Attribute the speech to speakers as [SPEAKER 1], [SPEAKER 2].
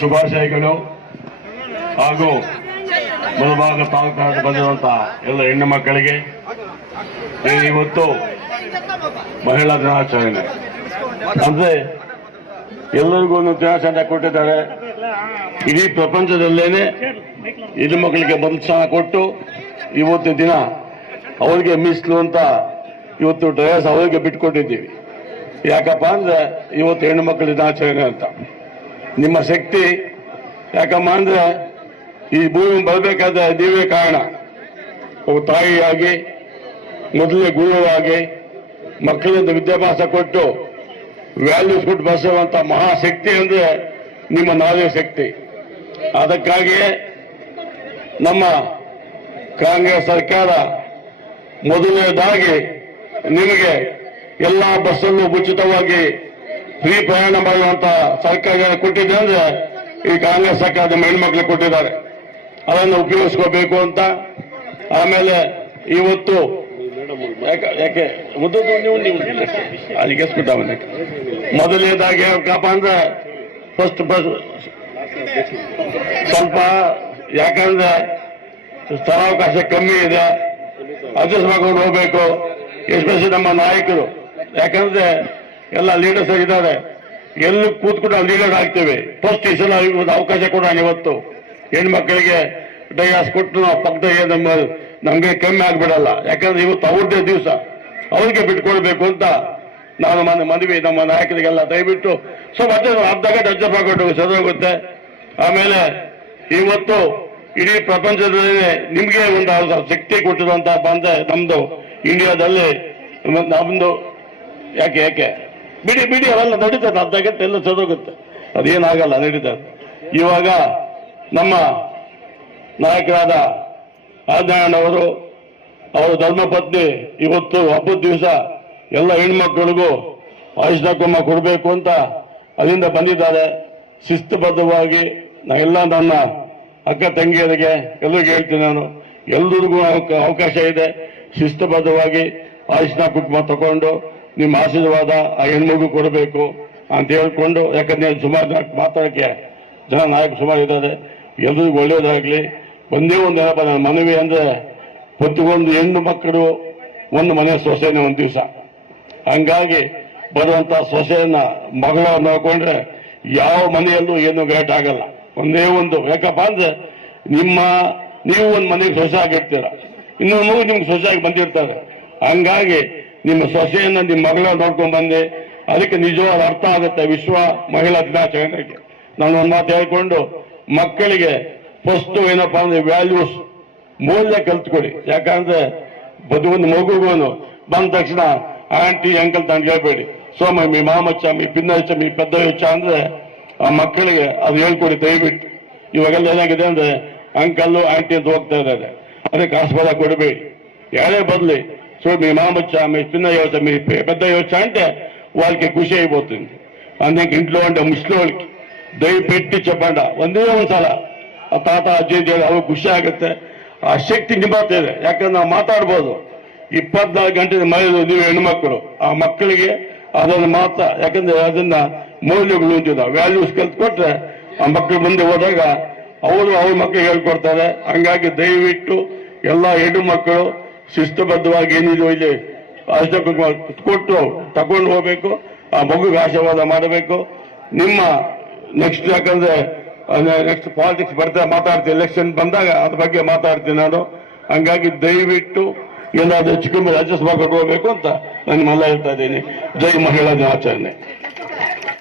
[SPEAKER 1] ಶುಭಾಶಯಗಳು ಹಾಗೂ ಮುಲಭಾಗ ತಾಲೂಕಿನ ಬಂದಿರುವಂತಹ ಎಲ್ಲ ಹೆಣ್ಣು ಮಕ್ಕಳಿಗೆ ಇವತ್ತು ಮಹಿಳಾ ದಿನಾಚರಣೆ. ಅಂದ್ರೆ ಎಲ್ಲರಿಗೂ ಒಂದು ದಿನಾಚರಣೆ ಕೊಟ್ಟಿದ್ದಾರೆ. ಇಡೀ ಪ್ರಪಂಚದಲ್ಲೇನೆ ಹೆಣ್ಣು ಮಕ್ಕಳಿಗೆ ಬಂಧನ ಕೊಟ್ಟು ಇವತ್ತು ದಿನ ಅವರಿಗೆ ಮೀಸಲು ಅಂತ ಇವತ್ತು ಡ್ರೆಸ್ ಅವರಿಗೆ ಬಿಟ್ಕೊಟ್ಟಿದ್ದೀವಿ. ಯಾಕಪ್ಪ ಅಂದ್ರೆ ಇವತ್ತು ಹೆಣ್ಣು ಮಕ್ಕಳ ದಿನಾಚರಣೆ ಅಂತ. ನಿಮ್ಮ ಶಕ್ತಿ. ಯಾಕಮ್ಮ ಅಂದ್ರೆ ಈ ಭೂಮಿ ಬರಬೇಕಾದ ನೀವೇ ಕಾರಣ. ತಾಯಿಯಾಗಿ, ಮೊದಲನೇ ಗುರುವಾಗಿ, ಮಕ್ಕಳಿಂದ ವಿದ್ಯಾಭ್ಯಾಸ ಕೊಟ್ಟು ವ್ಯಾಲ್ಯೂಸ್ ಕೊಟ್ಟು ಬಸವಂತ ಮಹಾಶಕ್ತಿ ಅಂದ್ರೆ ನಿಮ್ಮ ನಾವೇ ಶಕ್ತಿ. ಅದಕ್ಕಾಗಿಯೇ ನಮ್ಮ ಕಾಂಗ್ರೆಸ್ ಸರ್ಕಾರ ಮೊದಲನೇದಾಗಿ ನಿಮಗೆ ಎಲ್ಲಾ ಬಸ್ಸನ್ನು ಉಚಿತವಾಗಿ ಫ್ರೀ ಪ್ರಯಾಣ ಮಾಡುವಂತ ಸರ್ಕಾರ ಕೊಟ್ಟಿದೆ ಅಂದ್ರೆ ಈ ಕಾಂಗ್ರೆಸ್ ಸರ್ಕಾರದ ಹೆಣ್ಮಕ್ಳು ಕೊಟ್ಟಿದ್ದಾರೆ. ಅದನ್ನು ಉಪಯೋಗಿಸ್ಕೋಬೇಕು ಅಂತ. ಆಮೇಲೆ ಇವತ್ತು ಯಾಕೆ ಮುದ್ದು ನೀವು ಅವನಿಗೆ ಮೊದಲನೇದಾಗಿ ಯಾಕಪ್ಪ ಅಂದ್ರೆ ಫಸ್ಟ್ ಸ್ವಲ್ಪ ಯಾಕಂದ್ರೆ ಸ್ಥಳಾವಕಾಶ ಕಮ್ಮಿ ಇದೆ. ಅಡ್ಜಸ್ಟ್ ಮಾಡ್ಕೊಂಡು ಹೋಗ್ಬೇಕು ಎಸ್ಪೆಷಲಿ ನಮ್ಮ ನಾಯಕರು. ಯಾಕಂದ್ರೆ ಎಲ್ಲ ಲೀಡರ್ಸ್ ಆಗಿದ್ದಾರೆ. ಎಲ್ಲೂ ಕೂತ್ಕೊಂಡು ಲೀಡರ್ ಆಗ್ತೇವೆ. ಫಸ್ಟ್ ಈ ಸಲ ಇವತ್ತು ಅವಕಾಶ ಕೊಡೋಣ ಇವತ್ತು. ಹೆಣ್ಮಕ್ಳಿಗೆ ಡಯಾಸ್ ಕೊಟ್ಟು ನಾವು ಪಕ್ಕದಾಗೆ ನಮ್ಮ ನಮಗೆ ಕಮ್ಮಿ ಆಗ್ಬಿಡಲ್ಲ. ಯಾಕಂದ್ರೆ ಇವತ್ತು ಅವ್ರದ್ದೇ ದಿವಸ. ಅವ್ರಿಗೆ ಬಿಟ್ಕೊಳ್ಬೇಕು ಅಂತ ನಾನು ಮನೆ, ಮನವಿ ನಮ್ಮ ನಾಯಕರಿಗೆಲ್ಲ ದಯವಿಟ್ಟು ಸೊ ಮತ್ತೆ ಅರ್ಧ ಗಂಟೆ ಅಡ್ಜಸ್ಟ್ ಮಾಡ್ಕೊಂಡು ಸದೋಗುತ್ತೆ ಆಮೇಲೆ ಇವತ್ತು ಇಡೀ ಪ್ರಪಂಚದಲ್ಲಿ ನಿಮಗೆ ಒಂದು ಶಕ್ತಿ ಕೊಟ್ಟಿರುವಂತಹ ಬಂದ ನಮ್ದು. ಇಂಡಿಯಾದಲ್ಲಿ ನಮ್ದು ಯಾಕೆ ಯಾಕೆ? ಬಿಡಿ ಬಿಡಿ, ಅವೆಲ್ಲ ನಡೀತದೆ. ಅರ್ಧ ಎಲ್ಲ ಸದೋಗುತ್ತೆ. ಅದೇನಾಗಲ್ಲ, ನಡೀತದೆ. ಇವಾಗ ನಮ್ಮ ನಾಯಕರಾದ ಅವರು ಅವರ ಧರ್ಮಪತ್ನಿ, ಇವತ್ತು ಹಬ್ಬದ ದಿವಸ ಎಲ್ಲ ಹೆಣ್ಮಕ್ಳಿಗೂ ಕುಮ ಕೊಡಬೇಕು ಅಂತ ಅಲ್ಲಿಂದ ಬಂದಿದ್ದಾರೆ. ಶಿಸ್ತುಬದ್ಧವಾಗಿ ನಾವೆಲ್ಲ ನನ್ನ ಅಕ್ಕ ತಂಗಿಯರಿಗೆ ಎಲ್ಲರಿಗೂ ಹೇಳ್ತೀನಿ ನಾನು. ಎಲ್ಲರಿಗೂ ಅವಕ- ಅವಕಾಶ ಇದೆ. ಶಿಸ್ತುಬದ್ಧವಾಗಿ ಆಯುಷ್ಣ ಕುಟುಂಬ ತಗೊಂಡು ನಿಮ್ಮ ಆಶೀರ್ವಾದ ಆ ಹೆಣ್ಮಗು ಕೊಡಬೇಕು ಅಂತ ಹೇಳ್ಕೊಂಡು, ಯಾಕಂದ್ರೆ ಸುಮಾರು ಜನ ಮಾತಾಡಕ್ಕೆ ಜನ ನಾಯಕ ಸುಮಾರು ಇದ್ದಾರೆ. ಎಲ್ರಿಗೂ ಒಳ್ಳೆಯದಾಗಲಿ ಒಂದೇ ಒಂದು ಏನಪ್ಪ ನನ್ನ ಮನವಿ ಅಂದ್ರೆ ಪ್ರತಿಯೊಂದು ಹೆಣ್ಣು ಮಕ್ಕಳು ಒಂದು ಮನೆ ಸೊಸೆನ ಒಂದು ದಿವಸ. ಹಂಗಾಗಿ ಬರುವಂತ ಸೊಸೆಯನ್ನ ಮಗಳ ನೋಡ್ಕೊಂಡ್ರೆ ಯಾವ ಮನೆಯಲ್ಲೂ ಏನು ಗೇಟ್ ಆಗಲ್ಲ. ಒಂದೇ ಒಂದು, ಯಾಕಪ್ಪ ಅಂದ್ರೆ ನಿಮ್ಮ, ನೀವು ಒಂದು ಮನೆಗೆ ಸೊಸೆ ಆಗಿರ್ತೀರ ಇನ್ನೊಂದು ಮಗು ನಿಮ್ಗೆ ಸೊಸೆ ಆಗಿ ಬಂದಿರ್ತಾರೆ. ಹಂಗಾಗಿ ನಿಮ್ಮ ಸೊಸೆಯನ್ನ ನಿಮ್ಮ ಮಗಳ ನೋಡ್ಕೊಂಡು ಬಂದೆ. ಅದಕ್ಕೆ ನಿಜವಾದ ಅರ್ಥ ಆಗುತ್ತೆ ವಿಶ್ವ ಮಹಿಳಾ ದಿನಾಚರಣೆಗೆ. ನಾನು ಒಂದು ಮಾತು ಹೇಳ್ಕೊಂಡು ಮಕ್ಕಳಿಗೆ ಫಸ್ಟ್ ಏನಪ್ಪ ಅಂದ್ರೆ ವ್ಯಾಲ್ಯೂಸ್ ಮೌಲ್ಯ ಕಲ್ತ್ಕೊಡಿ ಯಾಕಂದ್ರೆ ಒಂದು ಮಗುಗೂನು ಬಂದ ತಕ್ಷಣ ಆಂಟಿ ಅಂಕಲ್ ತಂಡ ಹೇಳ್ಬೇಡಿ. ಸೋಮ ಮಿ ಮಾಮಚ್ಚ ಮಿ ಪಿನ್ನಚ್ಚ ಪೆದ್ದ ಪೆದ್ದಚ್ಚ ಅಂದ್ರೆ ಆ ಮಕ್ಕಳಿಗೆ ಅದು ಹೇಳ್ಕೊಡಿ ದಯವಿಟ್ಟು. ಇವಾಗೆಲ್ಲ ಏನಾಗಿದೆ ಅಂದ್ರೆ ಅಂಕಲ್ಲು ಆಂಟಿ ಅಂತ ಹೋಗ್ತಾ ಇದ್ದಾರೆ. ಅದಕ್ಕೆ ಆಸ್ಪದ ಕೊಡಬೇಡಿ. ಯಾರೇ ಬದಲಿ సో మీ మామ వచ్చా మీ చిన్న యువత మీ పె- పెద్ద యువత అంటే వాళ్ళకి ఖుషి అయిపోతుంది అందుకే ఇంట్లో ఉండే ముసలి దయపెట్టి చెప్పండి ಒಂದೇ ಒಂದ್ಸಲ ಆ ತಾತ ಅಜ್ಜಿ ಅಂತ ಹೇಳಿ ಅವ್ರಿಗೆ ಖುಷಿ ಆಗುತ್ತೆ ಆ ಶಕ್ತಿ ನಿಮ್ಮತ್ತೆ ಇದೆ ಯಾಕಂದ್ರೆ ನಾವು ಮಾತಾಡ್ಬೋದು ಇಪ್ಪತ್ನಾಲ್ಕು ಗಂಟೆ ಮನೆಯದು ನೀವು ಹೆಣ್ಮಕ್ಳು ಆ ಮಕ್ಕಳಿಗೆ ಅದನ್ನು ಮಾತ್ರ ಯಾಕಂದ್ರೆ ಅದನ್ನ ಮೌಲ್ಯಗಳು ಅಂತಿದ್ದಾವೆ ವ್ಯಾಲ್ಯೂಸ್ ಕಲ್ತ್ಕೊಟ್ರೆ ಆ ಮಕ್ಕಳು ಮುಂದೆ ಹೋದಾಗ ಅವರು ಅವ್ರ ಮಕ್ಕಳಿಗೆ ಹೇಳ್ಕೊಡ್ತಾರೆ ಹಂಗಾಗಿ ದಯವಿಟ್ಟು ಎಲ್ಲ ಹೆಣ್ಣು ಮಕ್ಕಳು ಶಿಸ್ತುಬದ್ಧವಾಗಿ ಏನಿದೆಯೋ ಇಲ್ಲಿ ಕೊಟ್ಟು ತಗೊಂಡು ಹೋಗ್ಬೇಕು, ಆ ಮಗುಗೆ ಆಶೀರ್ವಾದ ಮಾಡಬೇಕು. ನಿಮ್ಮ ನೆಕ್ಸ್ಟ್ ಯಾಕಂದ್ರೆ ನೆಕ್ಸ್ಟ್ ಪಾಲಿಟಿಕ್ಸ್ ಬರ್ತಾ ಮಾತಾಡ್ತೀನಿ ಎಲೆಕ್ಷನ್ ಬಂದಾಗ ಅದ್ರ ಬಗ್ಗೆ ಮಾತಾಡ್ತೀನಿ ನಾನು. ಹಂಗಾಗಿ ದಯವಿಟ್ಟು ಏನಾದ್ರೂ ಹೆಚ್ಚು ಕಮ್ಮಿ ರಾಜ್ಯಸಭಾ ಹೋಗ್ಬೇಕು ಅಂತ ನಾನು ನಿಮ್ಮೆಲ್ಲ ಹೇಳ್ತಾ ಇದ್ದೀನಿ. ಜೈ ಮಹಿಳಾ ದಿನಾಚರಣೆ.